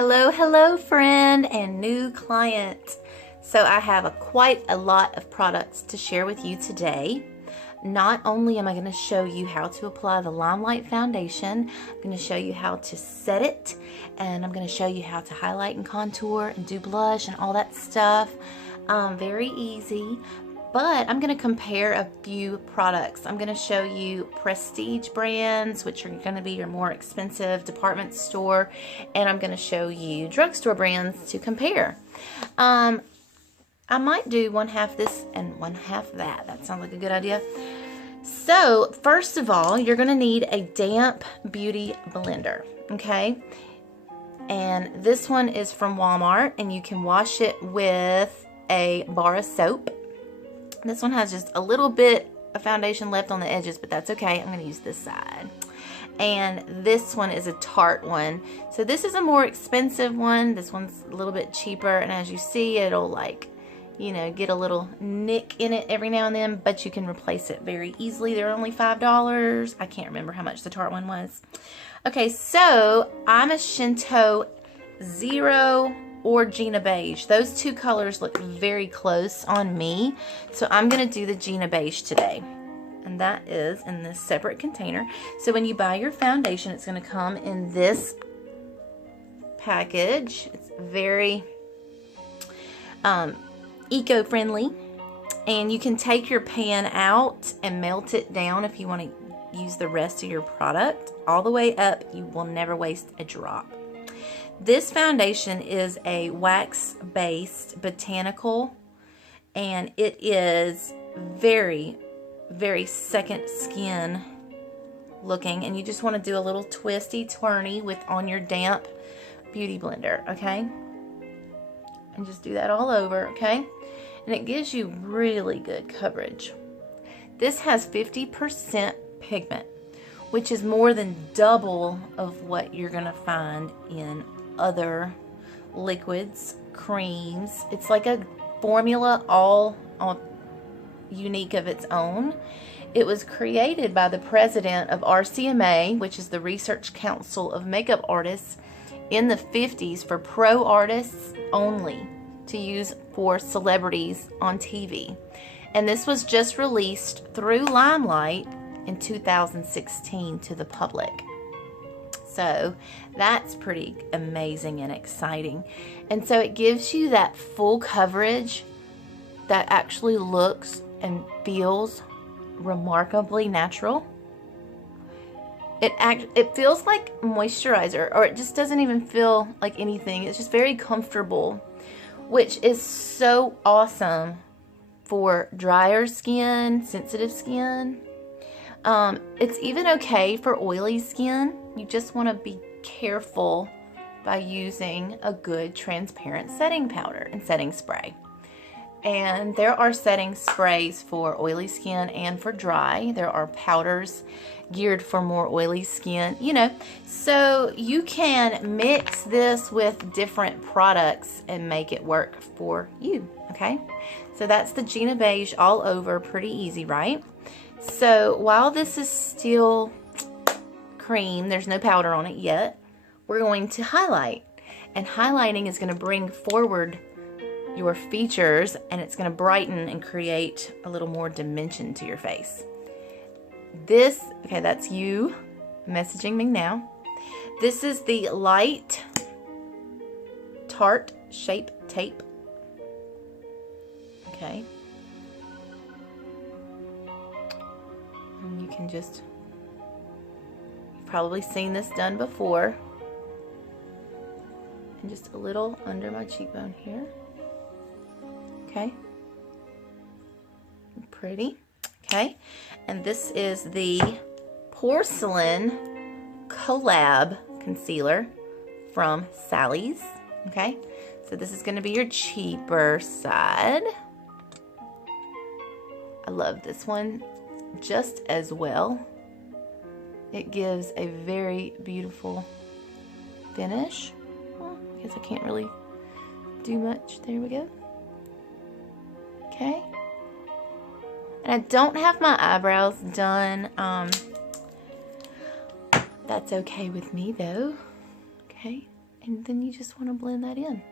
Hello, hello friend and new client. So I have quite a lot of products to share with you today. Not only am I going to show you how to apply the Limelight Foundation, I'm going to show you how to set it, and I'm going to show you how to highlight and contour and do blush and all that stuff. Very easy. But I'm going to compare a few products. I'm going to show you prestige brands, which are going to be your more expensive department store, and I'm going to show you drugstore brands to compare. I might do one half this and one half that. That sounds like a good idea. So first of all, you're going to need a damp beauty blender, okay? And this one is from Walmart, and you can wash it with a bar of soap. This one has just a little bit of foundation left on the edges, but that's okay. I'm going to use this side. And this one is a Tarte one. So this is a more expensive one. This one's a little bit cheaper, and as you see, it'll get a little nick in it every now and then, but you can replace it very easily. They're only $5. I can't remember how much the Tarte one was. Okay, so I'm a Shinto Zero or Gina Beige. Those two colors look very close on me, so I'm going to do the Gina Beige today, and that is in this separate container. So when you buy your foundation, it's going to come in this package. It's very eco-friendly, and you can take your pan out and melt it down if you want to use the rest of your product all the way up. You will never waste a drop. This foundation is a wax-based botanical, and it is very, very second skin looking, and you just want to do a little twisty-turny on your damp beauty blender, okay? And just do that all over, okay? And it gives you really good coverage. This has 50% pigment, which is more than double of what you're going to find in other liquids, creams. It's like a formula all unique of its own. It was created by the president of RCMA, which is the Research Council of Makeup Artists, in the 50s for pro artists only, to use for celebrities on TV. And this was just released through Limelight in 2016 to the public. So that's pretty amazing and exciting. And so it gives you that full coverage that actually looks and feels remarkably natural. It feels like moisturizer, or it just doesn't even feel like anything. It's just very comfortable, which is so awesome for drier skin, sensitive skin. It's even okay for oily skin. You just want to be careful by using a good transparent setting powder and setting spray. And there are setting sprays for oily skin and for dry. There are powders geared for more oily skin, so you can mix this with different products and make it work for you, okay? So that's the Gina Beige all over, pretty easy, right? So while this is still cream, there's no powder on it yet, we're going to highlight. And highlighting is going to bring forward your features, and it's going to brighten and create a little more dimension to your face. Okay, that's you messaging me now. This is the Light Tarte Shape Tape. Okay. And you can just, you've probably seen this done before. And just a little under my cheekbone here. Okay. Pretty. Okay. And this is the Porcelain Collab Concealer from Sally's. Okay. So this is going to be your cheaper side. I love this one just as well. It gives a very beautiful finish. Well, I guess I can't really do much. There we go. Okay. And I don't have my eyebrows done. That's okay with me though. Okay. And then you just want to blend that in.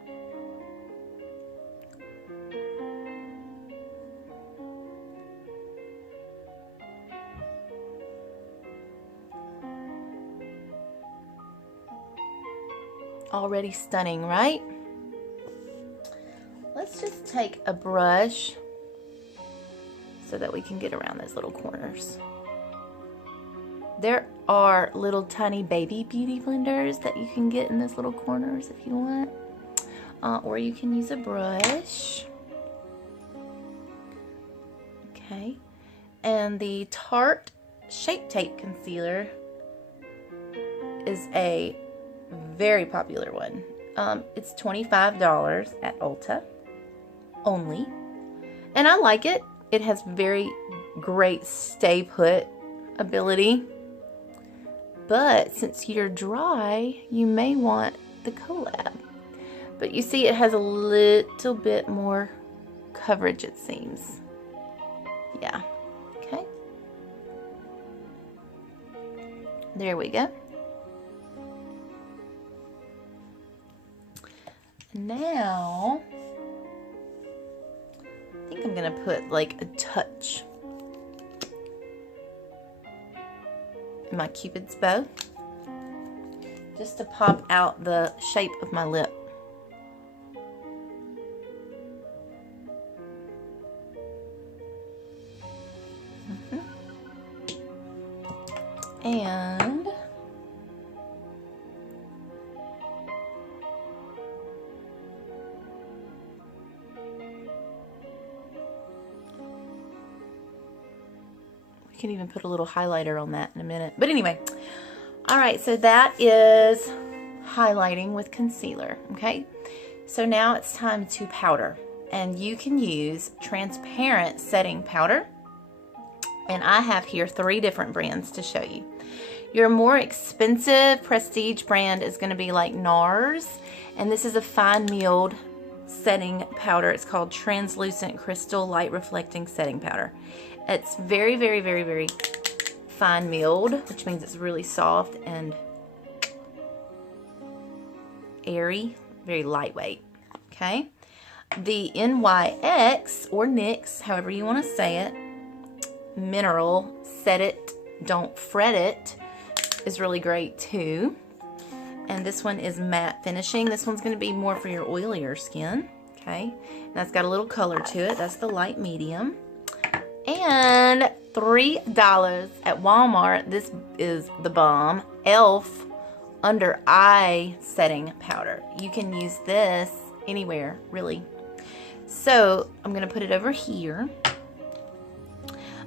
Already stunning, right? Let's just take a brush so that we can get around those little corners. There are little tiny baby beauty blenders that you can get in those little corners if you want. Or you can use a brush. Okay. And the Tarte Shape Tape Concealer is a very popular one. It's $25 at Ulta only. And I like it. It has very great stay put ability. But since you're dry, you may want the collab. But you see it has a little bit more coverage, it seems. Yeah. Okay. There we go. Now, I think I'm going to put like a touch in my Cupid's bow, just to pop out the shape of my lip. And we can even put a little highlighter on that in a minute. But anyway, all right, so that is highlighting with concealer, okay? So now it's time to powder. And you can use transparent setting powder. And I have here 3 different brands to show you. Your more expensive prestige brand is going to be like NARS. And this is a fine milled setting powder. It's called Translucent Crystal Light Reflecting Setting Powder. It's very, very, very, very fine milled, which means it's really soft and airy, very lightweight. Okay. The NYX or NYX, however you want to say it, Mineral Set It, Don't Fret It is really great too. And this one is matte finishing. This one's going to be more for your oilier skin. Okay. And that's got a little color to it. That's the light medium. And $3 at Walmart. This is the bomb. e.l.f. Under Eye Setting Powder. You can use this anywhere, really. So I'm going to put it over here.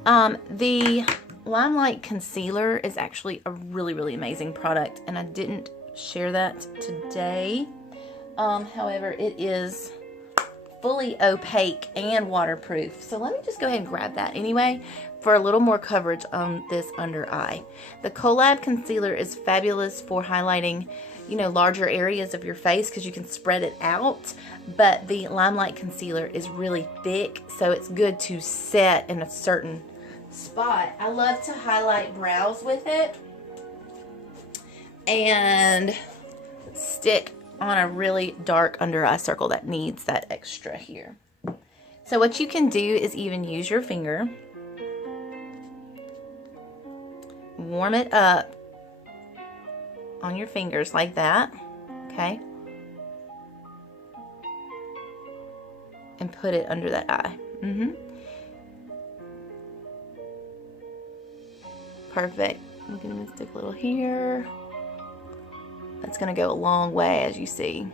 The Limelight Concealer is actually a really, really amazing product, and I didn't share that today. However, it is fully opaque and waterproof. So let me just go ahead and grab that anyway for a little more coverage on this under eye. The Collab Concealer is fabulous for highlighting, you know, larger areas of your face because you can spread it out. But the Limelight Concealer is really thick, so it's good to set in a certain spot. I love to highlight brows with it and stick on a really dark under eye circle that needs that extra here. So what you can do is even use your finger, warm it up on your fingers like that, okay, and put it under that eye. Perfect. I'm going to stick a little here. That's going to go a long way, as you see.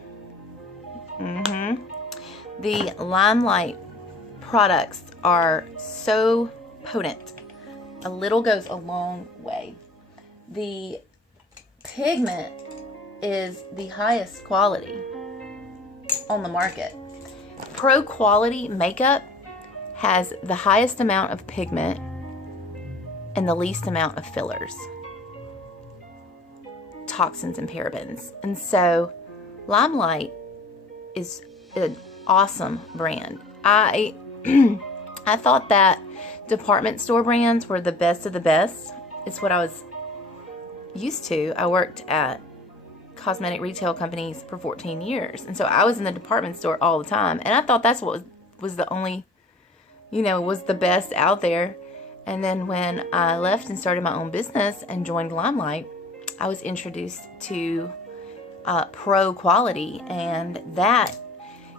The Limelight products are so potent. A little goes a long way. The pigment is the highest quality on the market. Pro Quality makeup has the highest amount of pigment and the least amount of fillers, toxins, and parabens. And so Limelight is an awesome brand. I thought that department store brands were the best of the best. It's what I was used to. I worked at cosmetic retail companies for 14 years. And so I was in the department store all the time. And I thought that's what was the only, was the best out there. And then when I left and started my own business and joined Limelight, I was introduced to pro quality. And that,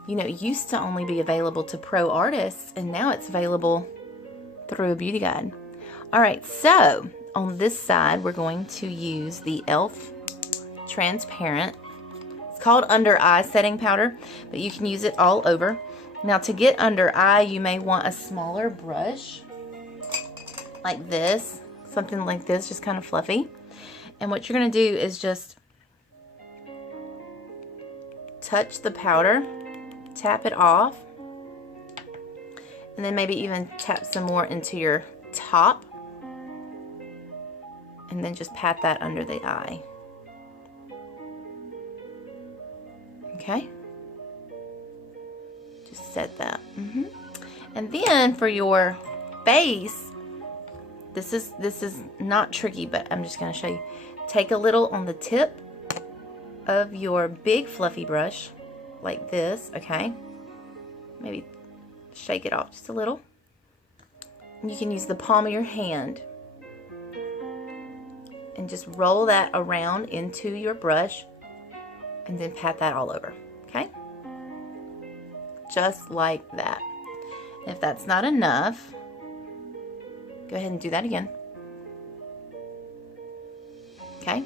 used to only be available to pro artists. And now it's available through a beauty guide. All right, so on this side, we're going to use the e.l.f. transparent. It's called under eye setting powder, but you can use it all over. Now to get under eye, you may want a smaller brush like this, something like this, just kind of fluffy. And what you're going to do is just touch the powder, tap it off, and then maybe even tap some more into your top, and then just pat that under the eye. Okay, just set that. And then for your face, this is not tricky, but I'm just going to show you. Take a little on the tip of your big fluffy brush, like this. Okay, maybe shake it off just a little. And you can use the palm of your hand and just roll that around into your brush, and then pat that all over. Okay, just like that. If that's not enough, go ahead and do that again. Okay,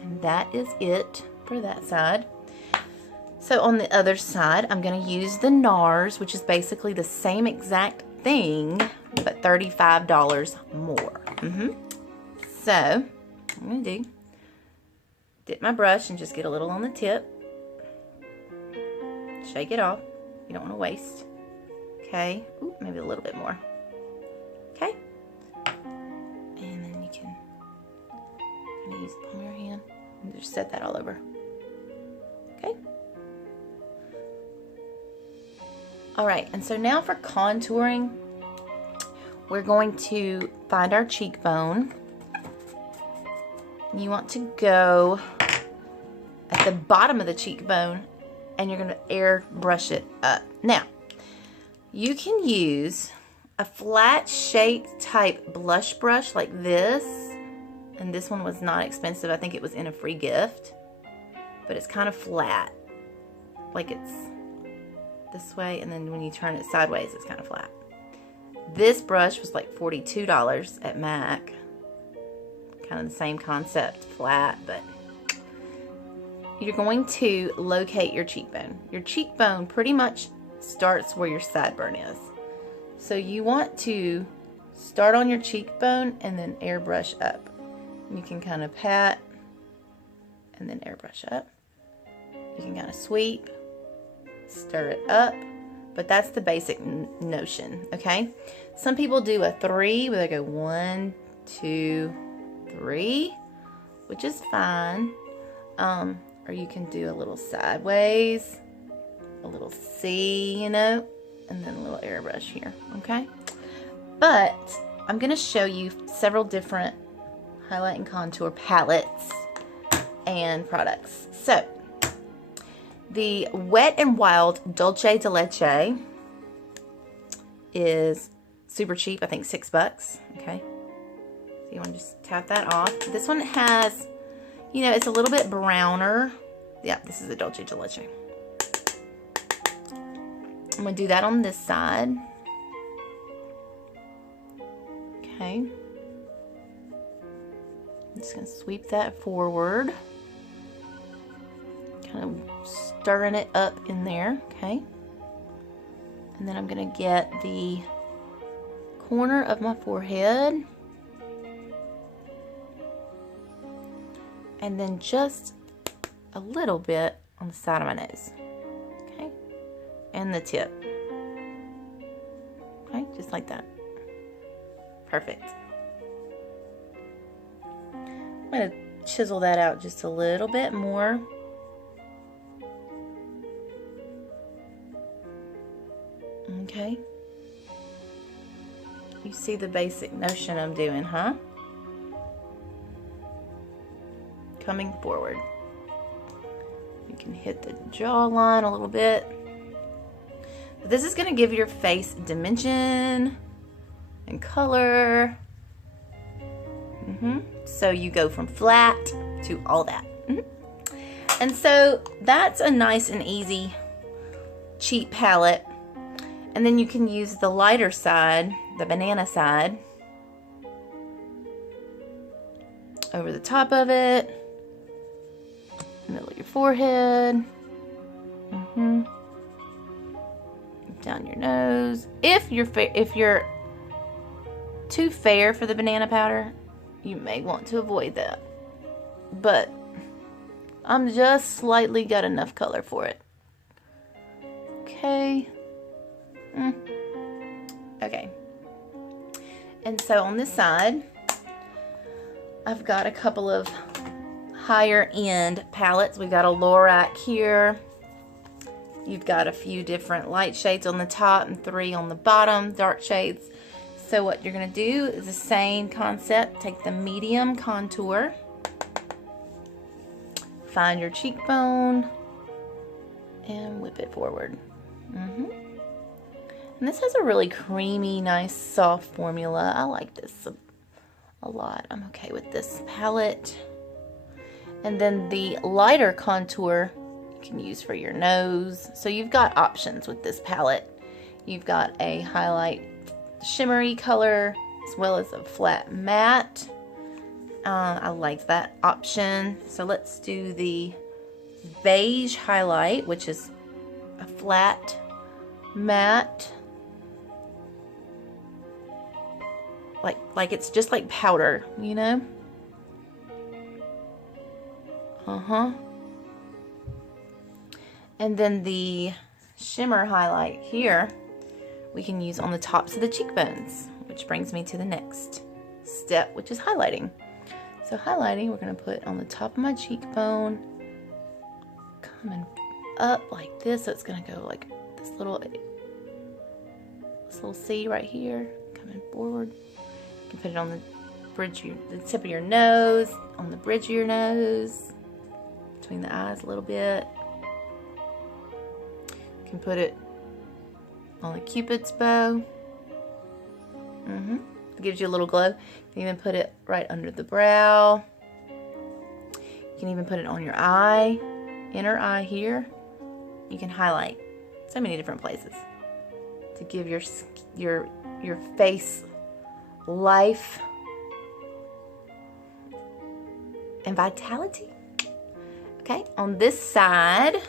and that is it for that side. So on the other side, I'm going to use the NARS, which is basically the same exact thing, but $35 more. So I'm going to dip my brush and just get a little on the tip. Shake it off. You don't want to waste. Okay. Ooh, maybe a little bit more. Okay. And then you can use the palm of your hand and just set that all over. Okay. All right, and so now for contouring, we're going to find our cheekbone. You want to go at the bottom of the cheekbone, and you're going to airbrush it up. Now, you can use a flat shaped type blush brush like this, and this one was not expensive. I think it was in a free gift, but it's kind of flat, like it's this way, and then when you turn it sideways, it's kind of flat. This brush was like $42 at MAC. Kind of the same concept, flat, but you're going to locate your cheekbone. Your cheekbone pretty much starts where your sideburn is. So you want to start on your cheekbone and then airbrush up. You can kind of pat and then airbrush up. You can kind of sweep, stir it up, but that's the basic notion, okay? Some people do a 3 where they go 1, 2, 3, which is fine. Or you can do a little sideways, a little C, and then a little airbrush here, okay? But I'm going to show you several different highlight and contour palettes and products. So, the Wet n Wild Dolce de Leche is super cheap, I think $6, okay? So you want to just tap that off. This one has, it's a little bit browner. Yeah, this is the Dolce de Leche. I'm going to do that on this side. Okay. I'm just going to sweep that forward. Kind of stirring it up in there, okay? And then I'm going to get the corner of my forehead. And then just a little bit on the side of my nose, okay? And the tip, okay? Just like that. Perfect. I'm going to chisel that out just a little bit more. Okay. You see the basic notion I'm doing, huh? coming forward. You can hit the jawline a little bit. But this is going to give your face dimension and color. So you go from flat to all that. And so that's a nice and easy, cheap palette. And then you can use the lighter side, the banana side, over the top of it, middle of your forehead, down your nose. If you're too fair for the banana powder, you may want to avoid that. But I'm just slightly got enough color for it. Okay. Okay. And so on this side, I've got a couple of higher end palettes. We've got a Lorac here. You've got a few different light shades on the top and 3 on the bottom, dark shades. So what you're going to do is the same concept. Take the medium contour, find your cheekbone, and whip it forward. And this has a really creamy, nice, soft formula. I like this a lot. I'm okay with this palette. And then the lighter contour you can use for your nose. So you've got options with this palette. You've got a highlight shimmery color as well as a flat matte. I like that option. So let's do the beige highlight, which is a flat matte. Like it's just like powder, you know? And then the shimmer highlight here we can use on the tops of the cheekbones, which brings me to the next step, which is highlighting. So highlighting, we're going to put on the top of my cheekbone, coming up like this. So it's going to go like this little C right here, coming forward. You can put it on the bridge, the tip of your nose, on the bridge of your nose, between the eyes a little bit. You can put it on the Cupid's bow. It gives you a little glow. You can even put it right under the brow. You can even put it on your eye, inner eye here. You can highlight so many different places to give your face life and vitality. Okay, on this side,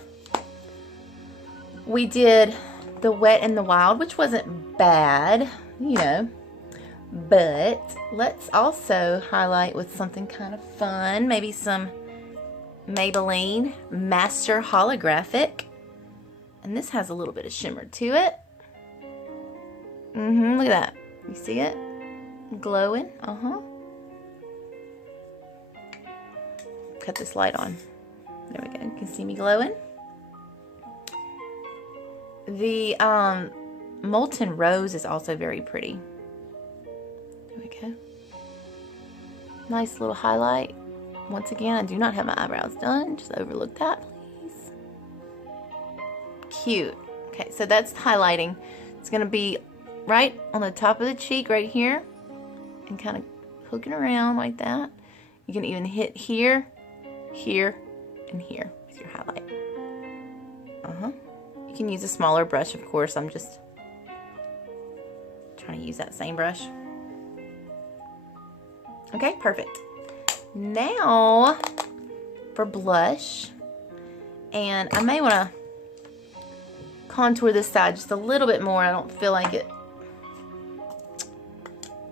we did the Wet and the Wild, which wasn't bad, you know, but let's also highlight with something kind of fun, maybe some Maybelline Master Holographic, and this has a little bit of shimmer to it. Look at that. You see it? Glowing. Cut this light on. There we go. You can see me glowing. The Molten Rose is also very pretty. There we go. Nice little highlight. Once again, I do not have my eyebrows done. Just overlook that, please. Cute. Okay, so that's highlighting. It's going to be right on the top of the cheek right here. And kind of hooking around like that. You can even hit here, here, and here with your highlight. You can use a smaller brush, of course. I'm just trying to use that same brush. Okay, perfect. Now for blush. And I may want to contour this side just a little bit more. I don't feel like it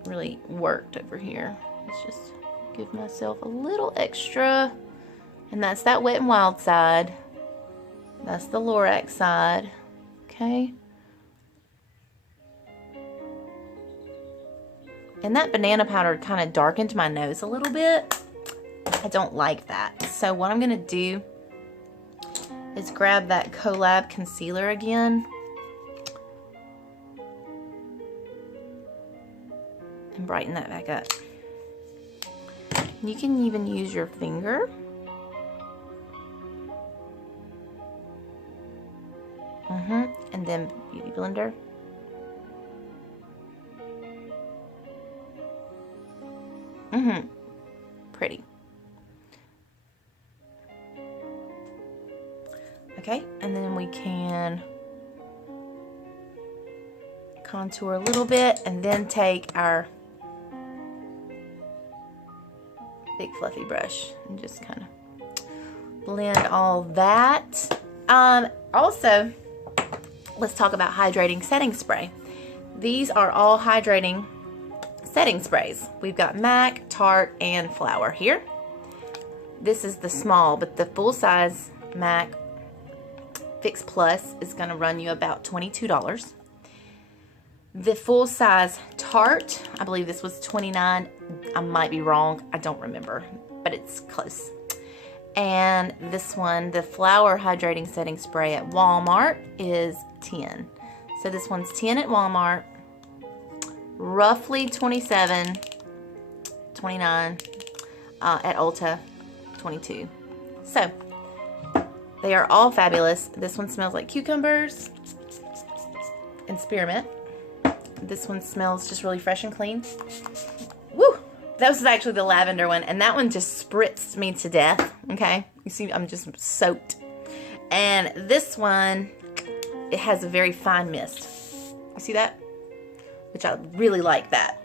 really worked over here. Let's just give myself a little extra. And that's that Wet and Wild side. That's the Lorac side. Okay. And that banana powder kind of darkened my nose a little bit. I don't like that. So what I'm going to do is grab that Collab concealer again. And brighten that back up. You can even use your finger And then Beauty Blender. Pretty. Okay, and then we can contour a little bit and then take our big fluffy brush and just kind of blend all that. Also, let's talk about hydrating setting spray. These are all hydrating setting sprays. We've got MAC, Tarte, and Flower here. This is the small, but the full size MAC Fix Plus is going to run you about $22. The full size Tarte, I believe this was $29. I might be wrong. I don't remember, but it's close. And this one, the Flower Hydrating Setting Spray at Walmart, is $10. So this one's $10 at Walmart, roughly $27, $29 at Ulta, $22. So they are all fabulous. This one smells like cucumbers and spearmint. This one smells just really fresh and clean. Woo! That was actually the lavender one, and that one just spritzed me to death, okay? You see, I'm just soaked. And this one, it has a very fine mist. You see that? Which I really like that.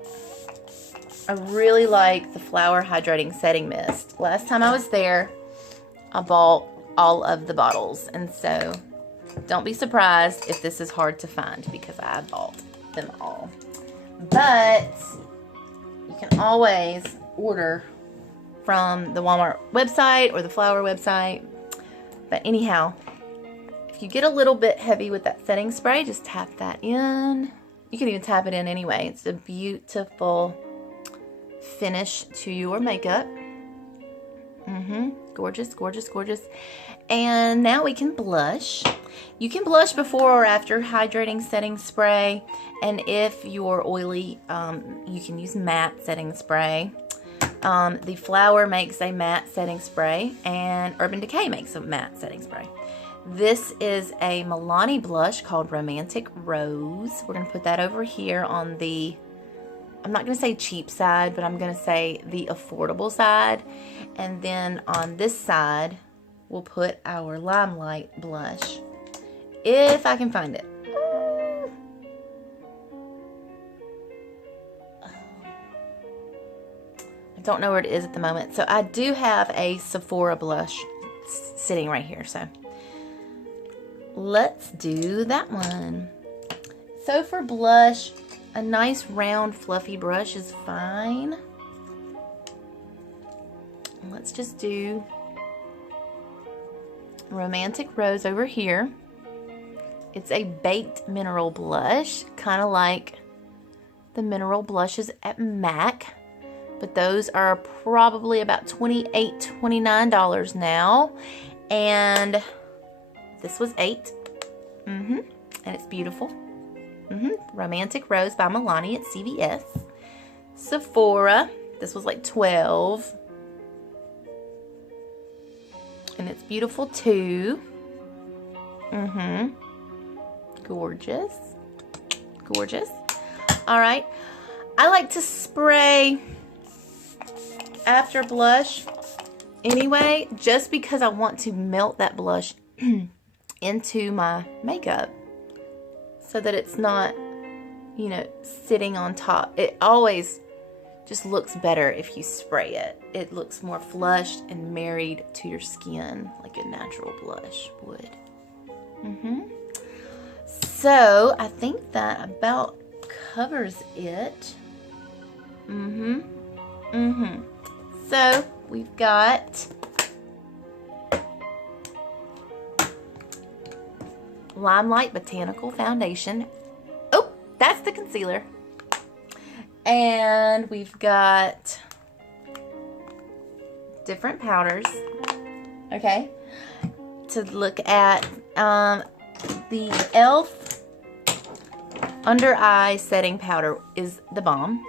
I really like the Flower Hydrating Setting Mist. Last time I was there, I bought all of the bottles, and so don't be surprised if this is hard to find because I bought them all. But you can always order from the Walmart website or the Flower website. But anyhow, if you get a little bit heavy with that setting spray, just tap that in. You can even tap it in anyway. It's a beautiful finish to your makeup. Gorgeous, gorgeous, gorgeous. And now we can blush. You can blush before or after hydrating setting spray. And if you're oily, you can use matte setting spray. The Flower makes a matte setting spray, and Urban Decay makes a matte setting spray. This is a Milani blush called Romantic Rose. We're going to put that over here on the, I'm not going to say cheap side, but I'm going to say the affordable side. And then on this side, we'll put our Limelight blush, if I can find it. I don't know where it is at the moment. So I do have a Sephora blush sitting right here. So let's do that one. So for blush, a nice round fluffy brush is fine. Let's just do Romantic Rose over here. It's a baked mineral blush, kind of like the mineral blushes at MAC, but those are probably about $28, $29 now, and this was $8. And it's beautiful. Romantic Rose by Milani at CVS. Sephora, this was like $12. And it's beautiful too. Gorgeous. Gorgeous. All right. I like to spray after blush anyway, just because I want to melt that blush into my makeup so that it's not, you know, sitting on top. It always just looks better if you spray it. It looks more flushed and married to your skin like a natural blush would. So I think that about covers it. So we've got Limelight Botanical Foundation. Oh, that's the concealer. And we've got different powders, okay, to look at. The e.l.f. Under Eye Setting Powder is the bomb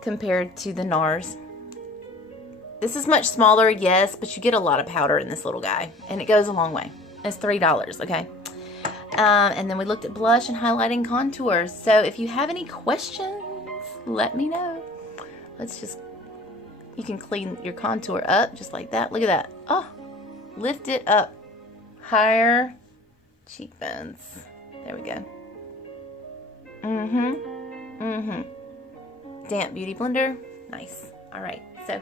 compared to the NARS. This is much smaller, yes, but you get a lot of powder in this little guy, and it goes a long way. It's $3, okay? And then we looked at blush and highlighting contour. So if you have any questions, let me know. You can clean your contour up just like that. Look at that. Oh, lift it up higher. Cheekbones. There we go. Damp Beauty Blender. Nice. All right. So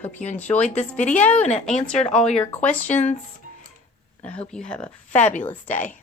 hope you enjoyed this video and it answered all your questions. I hope you have a fabulous day.